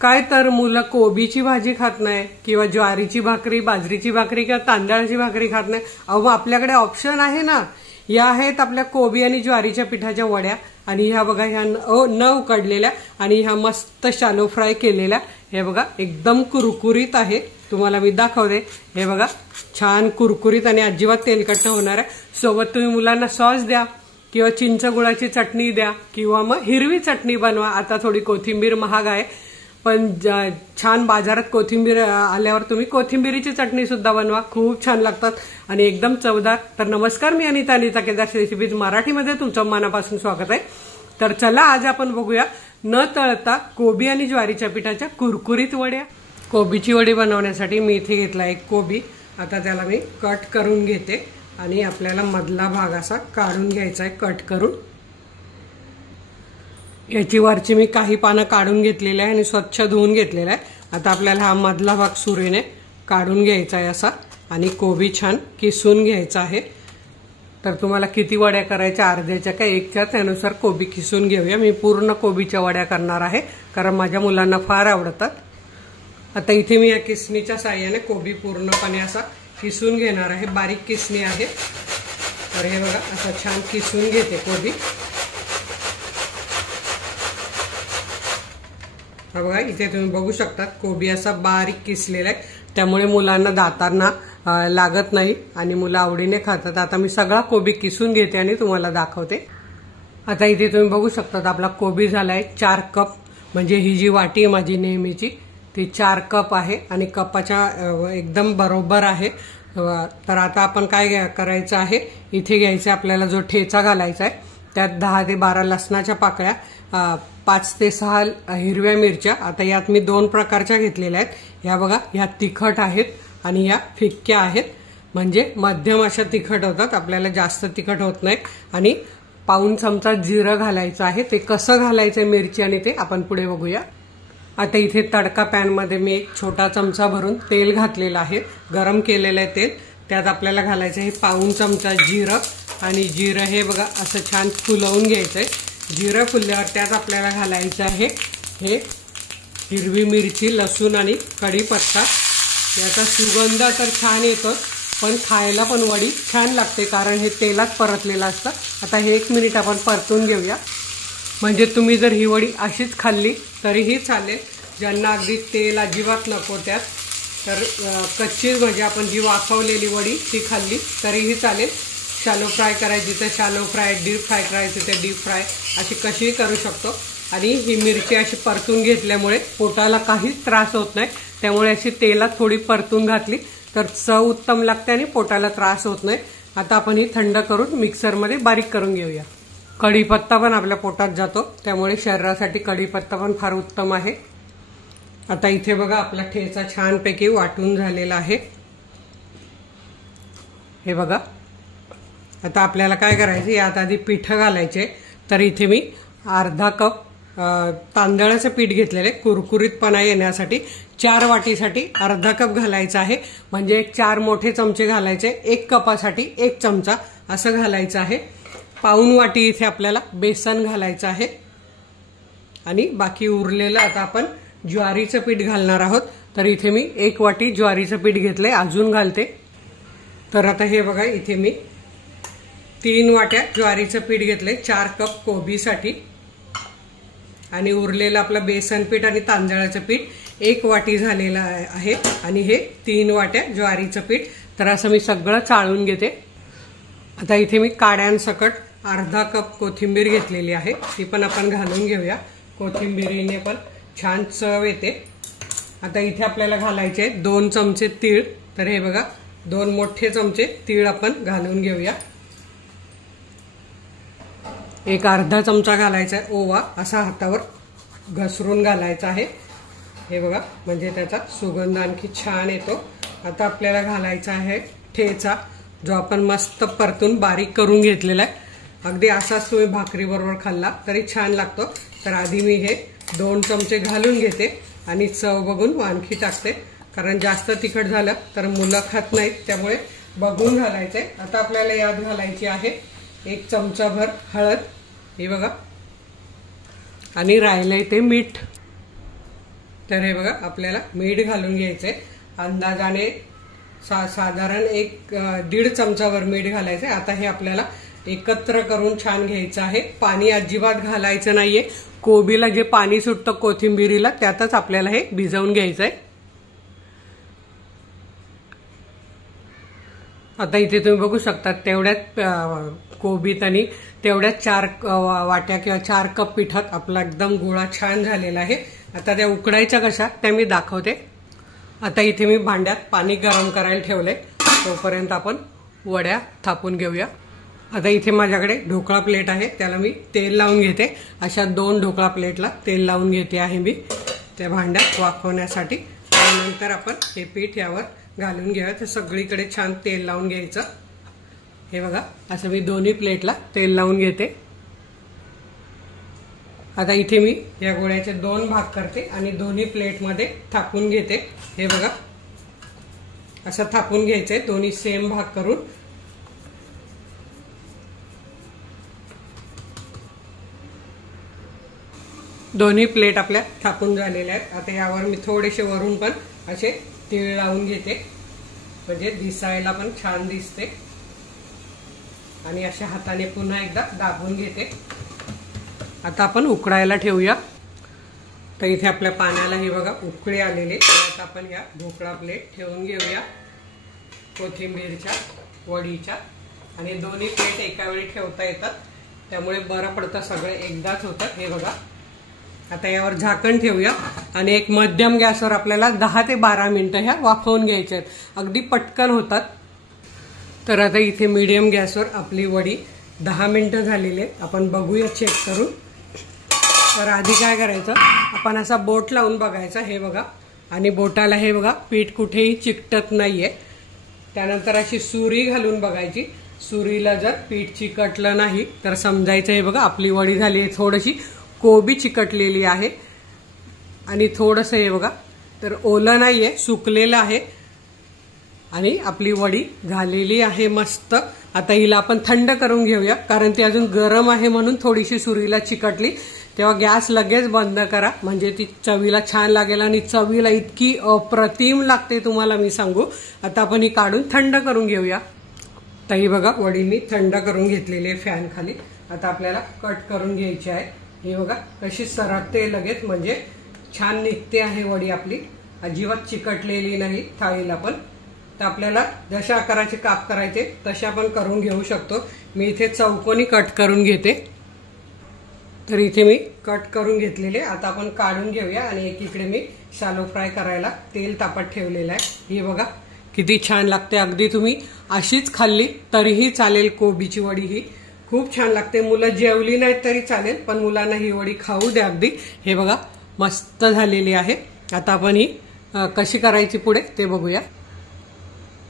काय तर मुलं कोबीची भाजी खात नाही किंवा ज्वारीची भाकरी, बाजरीची भाकरी किंवा तांदळाची भाकरी खात नाही। अहो आपल्याकडे ऑप्शन आहे ना, या आहेत आपल्या कोबी आणि ज्वारीच्या पिठाच्या वड्या आणि ह्या बघा ह्या न उकडलेल्या आणि ह्या मस्त शालो फ्राय केलेल्या। हे बघा एकदम कुरकुरीत आहे, तुम्हाला मी दाखवते। हे बघा छान कुरकुरीत आणि अजिबात तेलकट होणार आहे। सोबत तुम्ही मुलांना सॉस द्या किंवा चिंच गुळाची चटणी द्या किंवा मग हिरवी चटणी बनवा। आता थोडी कोथिंबीर महाग आहे, पण छान बाजारात कोथिंबीर आल्यावर तुम्ही कोथिंबीरीची चटणी सुद्धा बनवा, खूप छान लागतात आणि एकदम चवदार। तर नमस्कार, मी अनिता केदार रेसिपीज मराठीमध्ये तुमचं मनापासून स्वागत आहे। तर चला आज आपण बघूया न तळता कोबी आणि ज्वारीच्या पिठाच्या कुरकुरीत वड्या। कोबीची वडी बनवण्यासाठी मी इथे घेतला एक कोबी। आता त्याला मी कट करून घेते आणि आपल्याला मधला भाग असा काढून घ्यायचा आहे कट करून। याची वरची मी काही पानं काढून घेतलेली आहे आणि स्वच्छ धुवून घेतलेला आहे। आता आपल्याला हा मधला भाग सुरीने काढून घ्यायचा आहे असा आणि कोबी छान किसून घ्यायचा आहे। तर तुम्हाला किती वड्या करायच्या, अर्ध्याच्या का एकच्या, त्यानुसार कोबी किसून घेऊया। मी पूर्ण कोबीच्या वड्या करणार आहे कारण माझ्या मुलांना फार आवडतात। आता इथे मी या किसणीच्या साहाय्याने कोबी पूर्णपणे असा किसून घेणार आहे, बारीक किसणी आहे। तर हे बघा असं छान किसून घेते कोबी। हा बघा इथे तुम्ही बघू शकता कोबी असा बारीक किसलेला आहे, त्यामुळे मुलांना दातांना लागत नाही आणि मुलं आवडीने खातात। आता मी सगळा कोबी किसून घेते आणि तुम्हाला दाखवते। आता इथे तुम्ही बघू शकता आपला कोबी झालाय 4 कप, म्हणजे ही जी वाटी आहे माझी नेहमीची ती 4 कप आहे आणि कपाच्या एकदम बरोबर आहे। तर आता आपण काय करायचं आहे, इथे घ्यायचं आपल्याला जो ठेचा घालायचा आहे, त्यात 10 ते 12 लसणाच्या पाकळ्या, 5 ते 6 हिरव्या मिरच्या। आता यात मी 2 प्रकारच्या घेतलेल्या आहेत। ह्या बघा ह्या तिखट आहेत आणि ह्या फिक्क्या आहेत, म्हणजे मध्यम अशा तिखट होतात, आपल्याला जास्त तिखट होत नाही। आणि पाऊण चमचा जिरं घालायचं आहे। ते कसं घालायचं मिरची आणि ते आपण पुढे बघूया। आता इथे तडका पॅन मध्ये मी एक छोटा चमचा भरून तेल घातलेलं आहे, गरम केलेलं आहे तेल। त्यात आपल्याला घालायचं आहे पाऊण चमचा जिरं आणि जिरं हे बघा असं छान फुलवून घ्यायचंय। जिरं फुलल्यावर त्यात आपल्याला घालायचं आहे हे हिरवी मिरची, लसूण आणि कढीपत्ता। याचा सुगंध तर छान येतो, पण खायला पण वडी छान लागते कारण हे तेलात परतलेलं असतं। आता हे 1 मिनिट आपण परतून घेऊया, म्हणजे तुम्ही जर ही वडी अशीच खाल्ली तरीही चालेल। ज्यांना अगदी तेल अजिबात नको त्यात, तर कच्ची म्हणजे आपण जी वाफवलेली वडी ती खाल्ली तरीही चालेल। शालो फ्राय करायची तर शालो फ्राय, डीप फ्राय करायची तर डीप फ्राय, अशी कशीही करू शकतो। आणि ही मिरची अशी परतून घेतल्यामुळे पोटाला काहीच त्रास होत नाही, त्यामुळे अशी तेलात थोडी परतून घातली तर चव उत्तम लागते आणि पोटाला त्रास होत नाही। आता आपण ही थंड करून मिक्सरमध्ये बारीक करून घेऊया। कढीपत्ता पण आपल्या पोटात जातो, त्यामुळे शरीरासाठी कढीपत्ता पण फार उत्तम आहे। आता इथे बघा आपला ठेचा छानपैकी वाटून झालेला आहे, हे बघा। आता आपल्याला काय करायचं, यात आधी पीठ घालायचे। तर इथे मी अर्धा कप तांदळाचं पीठ घेतलेले कुरकुरीतपणा येण्यासाठी। 4 वाटीसाठी अर्धा कप घालायचा आहे, म्हणजे 4 मोठे चमचे घालायचे। 1 कपासाठी 1 चमचा असं घालायचं आहे। पाऊण वाटी इथे आपल्याला बेसन घालायचं आहे आणि बाकी उरलेलं आता आपण ज्वारीचं पीठ घालणार आहोत। तर इथे मी 1 वाटी ज्वारीचं पीठ घेतलंय, अजून घालते। तर आता हे बघा इथे मी 3 वाट्या ज्वारीचं पीठ घेतलंय 4 कप कोबीसाठी आणि उरलेलं आपलं बेसन पीठ आणि तांदळाचं पीठ 1 वाटी झालेलं आहे आणि हे 3 वाट्या ज्वारीचं पीठ। तर असं मी सगळं चाळून घेते। आता इथे मी काड्यांसकट अर्धा कप कोथिंबीर घेतलेली आहे, ती पण आपण घालून घेऊया। कोथिंबीरीने पण छान चव येते। आता इथे आपल्याला घालायचे 2 चमचे तीळ। तर हे बघा 2 मोठे चमचे तीळ आपण घालून घेऊया। एक अर्धा चमचा घालायचा आहे ओवा, असा हातावर घसरून घालायचा आहे, हे बघा, म्हणजे त्याचा सुगंध आणखी छान येतो। आता आपल्याला घालायचा आहे ठेचा, जो आपण मस्त परतून बारीक करून घेतलेला आहे। अगदी असाच तुम्ही भाकरी बरोबर खाल्ला तरी छान लागतो। तर आधी मी हे 2 चमचे घालून घेते आणि चव बघून आणखी टाकते, कारण जास्त तिखट झालं तर मुलं खात नाहीत, त्यामुळे बघून घालायचंय। आता आपल्याला यात घालायची आहे 1 चमचाभर हळद, हे बघा, आणि राहिलंय ते मीठ। तर हे बघा आपल्याला मीठ घालून घ्यायचंय अंदाजाने साधारण 1-1.5 चमचावर मीठ घालायचंय। आता हे आपल्याला एकत्र करून छान घ्यायचं आहे। पाणी अजिबात घालायचं नाहीये। कोबीला जे पाणी सुटतं कोथिंबीरीला त्यातच आपल्याला हे भिजवून घ्यायचंय। आता इथे तुम्ही बघू शकता तेवढ्यात कोबीत आणि तेवढ्यात 4 वाट्या किंवा 4 कप पिठात आपला एकदम गोळा छान झालेला आहे। आता त्या उकडायच्या कशा त्या मी दाखवते। आता इथे मी भांड्यात पाणी गरम करायला ठेवलंय, तोपर्यंत आपण वड्या थापून घेऊया। आता इथे माझ्याकडे ढोकळा प्लेट आहे, त्याला मी तेल लावून घेते। अशा 2 ढोकळा प्लेटला तेल लावून घेते आहे मी त्या भांड्यात वाफवण्यासाठी। नंतर आपण हे पीठ यावर घालून घ्यावं। तर सगळीकडे छान तेल लावून घ्यायचं। हे बघा असं मी दोन्ही प्लेटला तेल लावून घेते। आता इथे मी या गोळ्याचे 2 भाग करते आणि दोन्ही प्लेटमध्ये थापून घेते। हे बघा असं थापून घ्यायचंय दोन्ही सेम भाग करून। दोन्ही प्लेट आपल्या थापून झालेल्या आहेत। आता यावर मी थोडेसे वरून पण असे तीळ लावून घेते, म्हणजे दिसायला पण छान दिसते। आणि अशा हाताने पुन्हा एकदा दाबून घेते। आता आपण उकडायला ठेवूया। तर इथे आपल्या पाण्याला हे बघा उकळी आलेले। आता आपण या ढोकळा प्लेट ठेवून घेऊया कोथिंबीरच्या वडीच्या। आणि दोन्ही प्लेट एका वेळी ठेवता येतात, त्यामुळे बरं पडतं, सगळे एकदाच होतं। हे बघा आता यावर झाकण ठेवूया आणि एक मध्यम गॅसवर आपल्याला 10 ते 12 मिनिटं ह्या वाफवून घ्यायच्या आहेत। अगदी पटकन होतात। तर आता इथे मीडियम गॅसवर आपली वडी 10 मिनिटं झालेली आहेत। आपण बघूया चेक करून। तर आधी काय करायचं, आपण असा बोट लावून बघायचा। हे बघा आणि बोटाला हे बघा पीठ कुठेही चिकटत नाहीये। त्यानंतर अशी सुरी घालून बघायची। सुरीला जर पीठ चिकटलं नाही तर समजायचं हे बघा आपली वडी झाली आहे। थोडीशी कोबी चिकटलेली आहे आणि थोडंसं हे बघा तर ओलं नाहीये, सुकलेलं आहे आणि आपली वडी झालेली आहे मस्त। आता हिला आपण थंड करून घेऊया, कारण ती अजून गरम आहे म्हणून थोडीशी सुरीला चिकटली। तेव्हा गॅस लगेच बंद करा, म्हणजे ती चवीला छान लागेल आणि चवीला इतकी अप्रतिम लागते तुम्हाला मी सांगू। आता आपण ही काढून थंड करून घेऊया। ताई बघा वडी मी थंड करून घेतलेली आहे फॅन खाली। आता आपल्याला कट करून घ्यायची आहे। हे बघा कशी सरकते लगेच, म्हणजे छान निघते आहे वडी आपली, अजिबात चिकटलेली नाही थाळीला पण। तर आपल्याला जशा आकाराचे काप करायचे तशा पण करून घेऊ शकतो। मी इथे चौकोनी कट करून घेते। तर इथे मी कट करून घेतलेले। आता आपण काढून घेऊया आणि एकीकडे मी शॅलो फ्राय करायला तेल तापत ठेवलेलं आहे। हे बघा किती छान लागते। अगदी तुम्ही अशीच खाल्ली तरीही चालेल। कोबीची वडी ही खूप छान लागते। मुलं जेवली नाहीत तरी चालेल, पण मुलांना ही वडी खाऊ द्या अगदी। हे बघा मस्त झालेली आहे। आता आपण ही कशी करायची पुढे ते बघूया।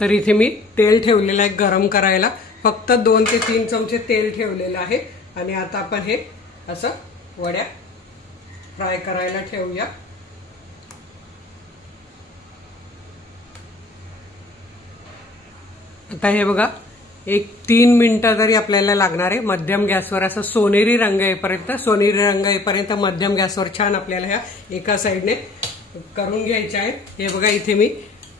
तर इथे मी तेल ठेवलेलं आहे गरम करायला। फक्त 2 ते 3 चमचे तेल ठेवलेलं आहे आणि आता आपण हे असं वड्या फ्राय करायला ठेवूया। आता हे बघा 1-3 मिनिटं तरी आपल्याला लागणार आहे मध्यम गॅसवर। असं सोनेरी रंग येईपर्यंत मध्यम गॅसवर छान आपल्याला ह्या एका साईडने करून घ्यायच्या आहेत। हे बघा इथे मी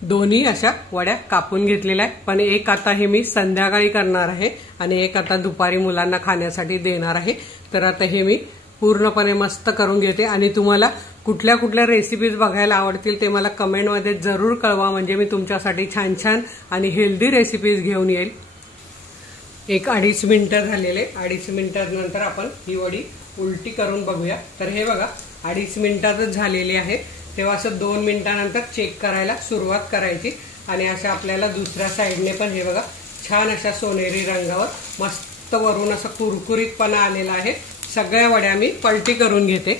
दोन्ही अशा वड्या कापून घेतलेल्या आहेत, पण एक आता हे मी संध्याकाळी करणार आहे आणि एक आता दुपारी मुलांना खाण्यासाठी देणार आहे। तर आता हे मी पूर्णपणे मस्त करून घेते आणि तुम्हाला कुठल्या कुठल्या रेसिपीज बघायला आवडतील ते मला कमेंटमध्ये जरूर कळवा, म्हणजे मी तुमच्यासाठी छान छान आणि हेल्दी रेसिपीज घेऊन येईल। 1-2.5 मिनिटं झालेले। 2.5 मिनिटांनंतर आपण ही वडी उलटी करून बघूया। तर हे बघा 2.5 मिनिटातच झालेली आहे। तेव्हा असं 2 मिनिटांनंतर चेक करायला सुरुवात करायची आणि अशा आपल्याला दुसऱ्या साईडने पण हे बघा छान अशा सोनेरी रंगावर मस्त वरून असा कुरकुरीतपणा आलेला आहे। सगळ्या वड्या मी पलटी करून घेते।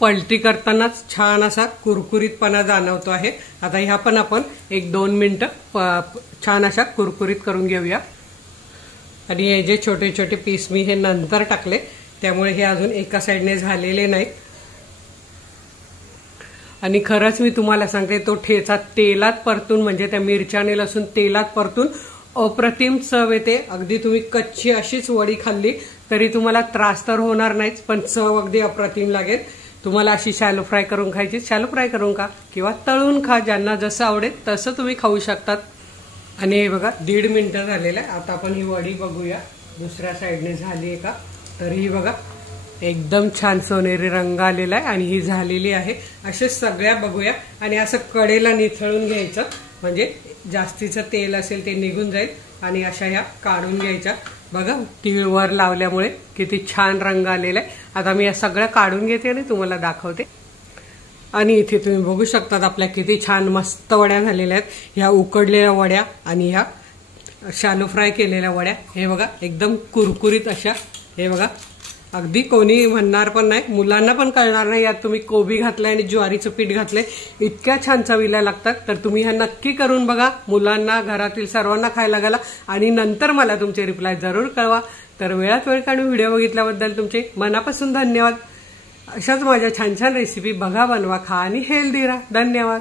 पलटी करतानाच छान असा कुरकुरीतपणा जाणवतो आहे। आता ह्या पण आपण 1-2 मिनिटं छान अशा कुरकुरीत करून घेऊया। आणि हे जे छोटे छोटे पीस मी हे नंतर टाकले, त्यामुळे हे अजून एका साईडने झालेले नाहीत। आणि खरंच मी तुम्हाला सांगते तो ठेचा तेलात परतून, म्हणजे त्या मिरच्या आणि लसूण तेलात परतून अप्रतिम चव येते। अगदी तुम्ही कच्ची अशीच वडी खाल्ली तरी तुम्हाला त्रास तर होणार नाहीच, पण चव अगदी अप्रतिम लागेल। तुम्हाला अशी शॅलो फ्राय करून खायची, शॅलो फ्राय करून खा किंवा तळून खा, ज्यांना जसं आवडेल तसं तुम्ही खाऊ शकतात. आणि हे बघा 1.5 मिनिटं झालेलं आहे. आता आपण ही वडी बघूया दुसऱ्या साईडने झाली आहे का. तर ही बघा एकदम छान सोनेरी रंग आलेला आहे आणि ही झालेली आहे. असे सगळ्या बघूया आणि असं कडेला निथळून घ्यायचं, म्हणजे जास्तीचं तेल असेल ते निघून जाईल. आणि अशा ह्या काढून घ्यायच्या. बघा तीळ वर लावल्यामुळे किती छान रंग आलेला आहे. आता मी या सगळ्या काढून घेते आणि तुम्हाला दाखवते. आणि इथे तुम्ही बघू शकतात आपल्या किती छान मस्त वड्या झालेल्या आहेत. ह्या उकडलेल्या वड्या आणि ह्या शॅलो फ्राय केलेल्या वड्या, हे बघा एकदम कुरकुरीत अशा. हे बघा अगदी कोणी म्हणणार पण नाही, मुलांना पण कळणार नाही यात तुम्ही कोबी घातलंय आणि ज्वारीचं पीठ घातलंय. इतक्या छान चवीला लागतात. तर तुम्ही ह्या नक्की करून बघा, मुलांना घरातील सर्वांना खायला घाला आणि नंतर मला तुमचे रिप्लाय जरूर कळवा. तर वेळात वेळ काढून व्हिडिओ बघितल्याबद्दल तुमचे मनापासून धन्यवाद. अशाच माझ्या छान छान रेसिपी बघा, बनवा, खा आणि हेल्दी राहा. धन्यवाद.